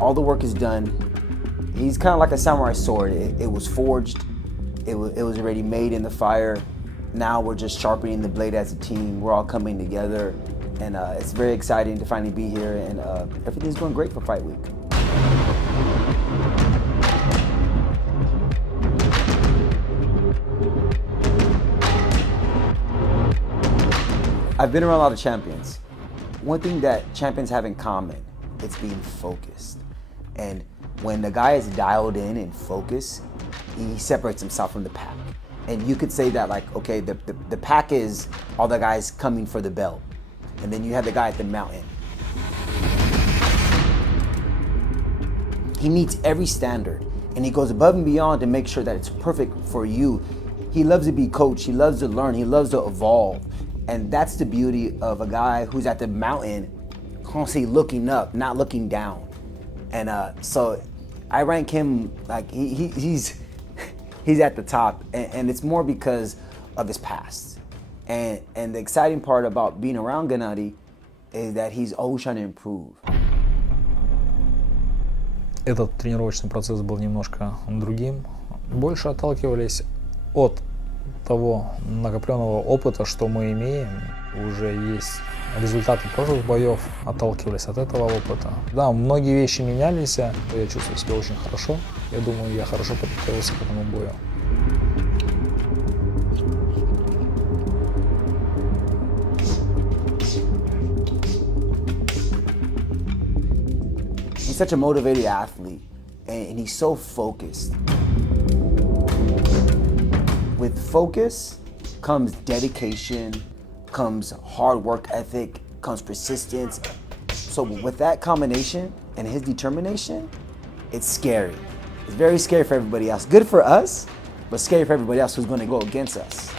all the work is done. He's kind of like a samurai sword. It was forged. It was already made in the fire. Now we're just sharpening the blade as a team. We're all coming together, and it's very exciting to finally be here, and everything's going great for Fight Week. I've been around a lot of champions. One thing that champions have in common, it's being focused. And when the guy is dialed in and focused, he separates himself from the pack. And you could say that like, okay, the pack is all the guys coming for the belt. And then you have the guy at the mountain. He meets every standard and he goes above and beyond to make sure that it's perfect for you. He loves to be coached, he loves to learn, he loves to evolve. And that's the beauty of a guy who's at the mountain, constantly looking up, not looking down. And so I rank him like he's at the top, and it's more because of his past. And the exciting part about being around Gennady is that he's always trying to improve. Этот тренировочный процесс был немножко другим. Больше отталкивались от того накопленного опыта, что мы имеем. Уже есть результаты прошлых боев, отталкивались от этого опыта. Да, многие вещи менялись, я чувствую себя очень хорошо. Я думаю, я хорошо подготовился к этому бою. He's such a motivated athlete, and he's so focused. With focus comes dedication, comes hard work ethic, comes persistence. So with that combination and his determination, it's scary. It's very scary for everybody else. Good for us, but scary for everybody else who's going to go against us.